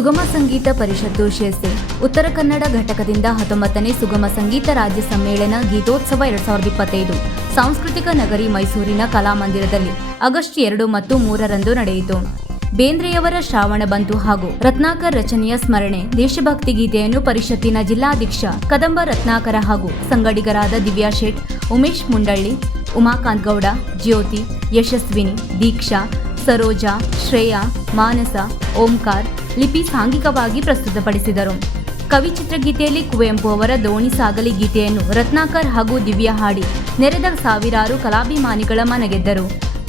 ಸುಗಮ ಸಂಗೀತ ಪರಿಷತ್ತು ಶಿರಸಿ ಉತ್ತರ ಕನ್ನಡ ಘಟಕದಿಂದ 19ನೇ ಸುಗಮ ಸಂಗೀತ ರಾಜ್ಯ ಸಮ್ಮೇಳನ ಗೀತೋತ್ಸವ 2025 ಸಾಂಸ್ಕೃತಿಕ ನಗರಿ ಮೈಸೂರಿನ ಕಲಾಮಂದಿರದಲ್ಲಿ ಆಗಸ್ಟ್ 2 ಮತ್ತು 3ರಂದು ನಡೆಯಿತು. ಬೇಂದ್ರೆಯವರ ಶ್ರಾವಣ ಬಂತು ಹಾಗೂ ರತ್ನಾಕರ್ ರಚನೆಯ ಸ್ಮರಣೆ ದೇಶಭಕ್ತಿ ಗೀತೆಯನ್ನು ಪರಿಷತ್ತಿನ ಜಿಲ್ಲಾಧ್ಯಕ್ಷ ಕದಂಬ ರತ್ನಾಕರ ಹಾಗೂ ಸಂಗಡಿಗರಾದ ದಿವ್ಯಾ ಶೇಟ್, ಉಮೇಶ್ ಮುಂಡಳ್ಳಿ, ಉಮಾಕಾಂತ್ ಗೌಡ, ಜ್ಯೋತಿ, ಯಶಸ್ವಿನಿ, ದೀಕ್ಷಾ, ಸರೋಜಾ, ಶ್ರೇಯಾ, ಮಾನಸ, ಓಂಕಾರ್ ಲಿಪಿ ಸಾಂಘಿಕವಾಗಿ ಪ್ರಸ್ತುತಪಡಿಸಿದರು. ಕವಿ ಚಿತ್ರಗೀತೆಯಲ್ಲಿ ಕುವೆಂಪು ಅವರ ದೋಣಿ ಸಾಗಲಿ ಗೀತೆಯನ್ನು ರತ್ನಾಕರ್ ಹಾಗೂ ದಿವ್ಯಾ ಹಾಡಿ ನೆರೆದ ಸಾವಿರಾರು ಕಲಾಭಿಮಾನಿಗಳ ಮನಗೆದ್ದರು.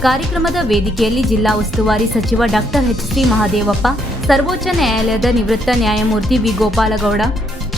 ಕಾರ್ಯಕ್ರಮದ ವೇದಿಕೆಯಲ್ಲಿ ಜಿಲ್ಲಾ ಉಸ್ತುವಾರಿ ಸಚಿವ ಡಾಕ್ಟರ್ ಎಚ್.ಸಿ. ಮಹದೇವಪ್ಪ, ಸರ್ವೋಚ್ಚ ನ್ಯಾಯಾಲಯದ ನಿವೃತ್ತ ನ್ಯಾಯಮೂರ್ತಿ ವಿ. ಗೋಪಾಲಗೌಡ,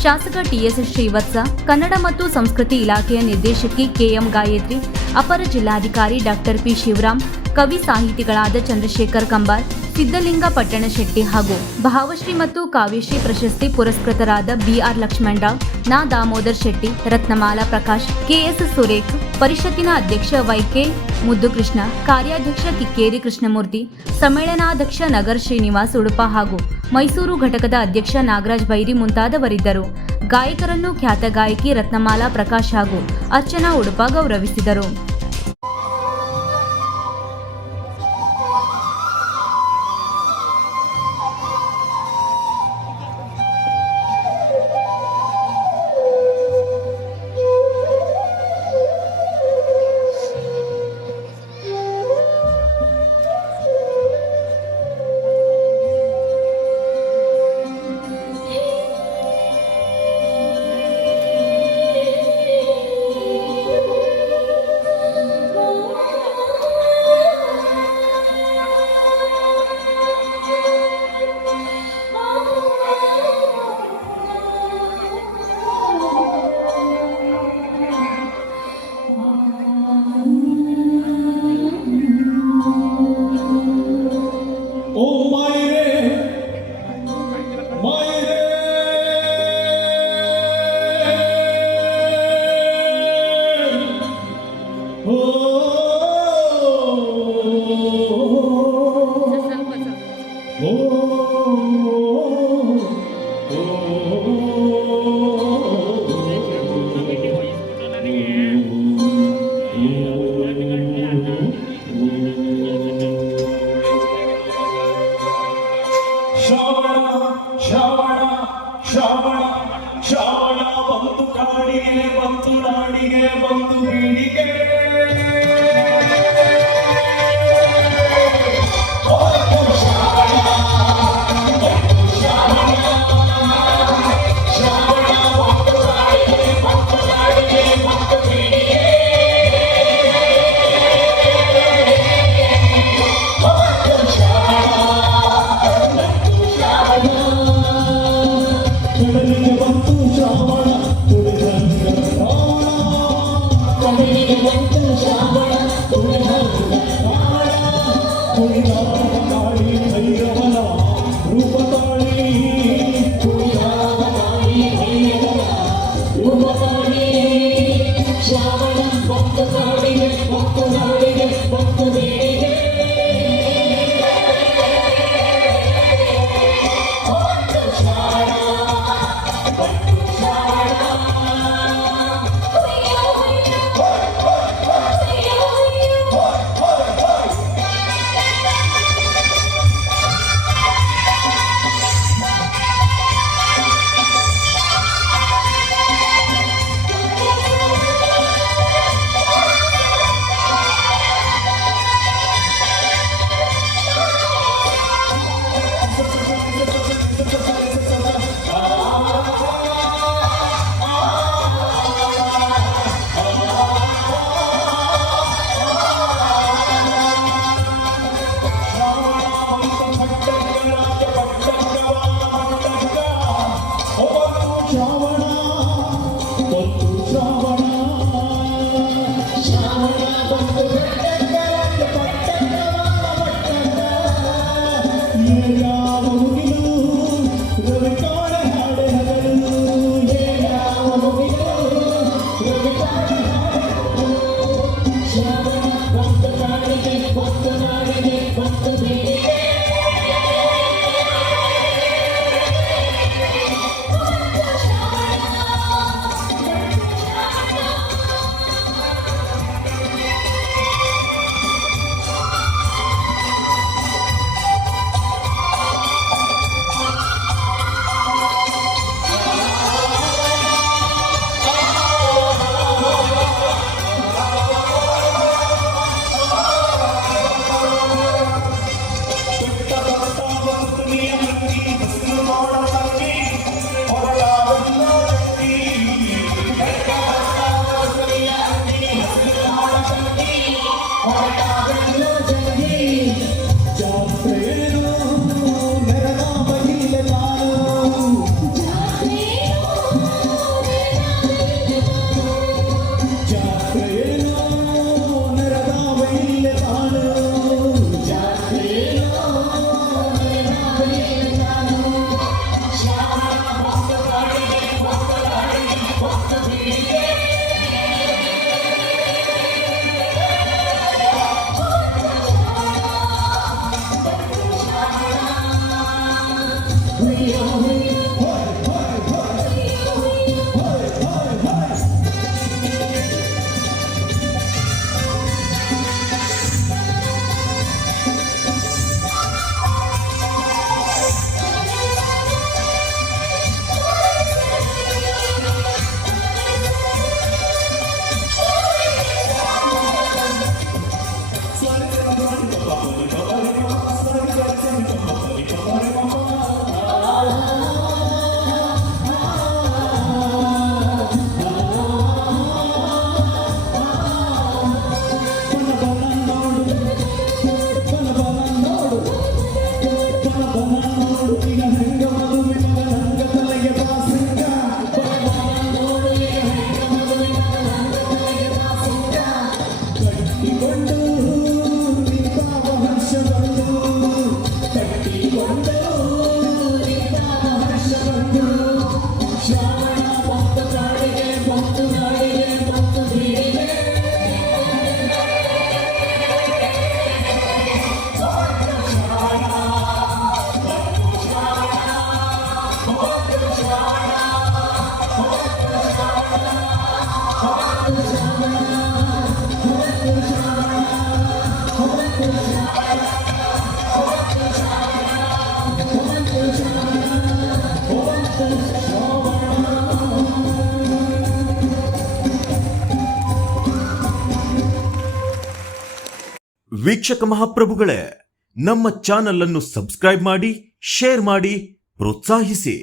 ಶಾಸಕ ಟಿ.ಎಸ್. ಶ್ರೀವತ್ಸ, ಕನ್ನಡ ಮತ್ತು ಸಂಸ್ಕೃತಿ ಇಲಾಖೆಯ ನಿರ್ದೇಶಕಿ ಕೆ.ಎಂ. ಗಾಯತ್ರಿ, ಅಪರ ಜಿಲ್ಲಾಧಿಕಾರಿ ಡಾಕ್ಟರ್ ಪಿ. ಶಿವರಾಮ್, ಕವಿ ಸಾಹಿತಿಗಳಾದ ಚಂದ್ರಶೇಖರ್ ಕಂಬಾರ್, ಸಿದ್ದಲಿಂಗ ಪಟ್ಟಣಶೆಟ್ಟಿ ಹಾಗೂ ಭಾವಶ್ರೀ ಮತ್ತು ಕಾವ್ಯಶ್ರೀ ಪ್ರಶಸ್ತಿ ಪುರಸ್ಕೃತರಾದ ಬಿ.ಆರ್. ಲಕ್ಷ್ಮಣರಾವ್, ನಾ. ದಾಮೋದರ್ ಶೆಟ್ಟಿ, ರತ್ನಮಾಲಾ ಪ್ರಕಾಶ್, ಕೆ.ಎಸ್. ಸುರೇಖ್, ಪರಿಷತ್ತಿನ ಅಧ್ಯಕ್ಷ ವೈ.ಕೆ. ಮುದ್ದುಕೃಷ್ಣ, ಕಾರ್ಯಾಧ್ಯಕ್ಷ ಕಿಕ್ಕೇರಿ ಕೃಷ್ಣಮೂರ್ತಿ, ಸಮ್ಮೇಳನಾಧ್ಯಕ್ಷ ನಗರ್ ಶ್ರೀನಿವಾಸ್ ಉಡುಪ ಹಾಗೂ ಮೈಸೂರು ಘಟಕದ ಅಧ್ಯಕ್ಷ ನಾಗರಾಜ್ ಬೈರಿ ಮುಂತಾದವರಿದ್ದರು. ಗಾಯಕರನ್ನು ಖ್ಯಾತ ಗಾಯಕಿ ರತ್ನಮಾಲಾ ಪ್ರಕಾಶ್ ಹಾಗೂ ಅರ್ಚನಾ ಉಡುಪ ಗೌರವಿಸಿದರು. ಶ್ರಾವಣ ಬಂತು ಕಾಡಿಗೆ ಬಂತು ನಾಡಿಗೆ ಬಂತು ಬೀಡಿಗೆ ಬಂತು ಶ್ರಾವಣ ವೀಕ್ಷಕ ಮಹಾಪ್ರಭುಗಳೇ, ನಮ್ಮ ಚಾನಲ್ ಅನ್ನು ಸಬ್ಸ್ಕ್ರೈಬ್ ಮಾಡಿ, ಶೇರ್ ಮಾಡಿ, ಪ್ರೋತ್ಸಾಹಿಸಿ.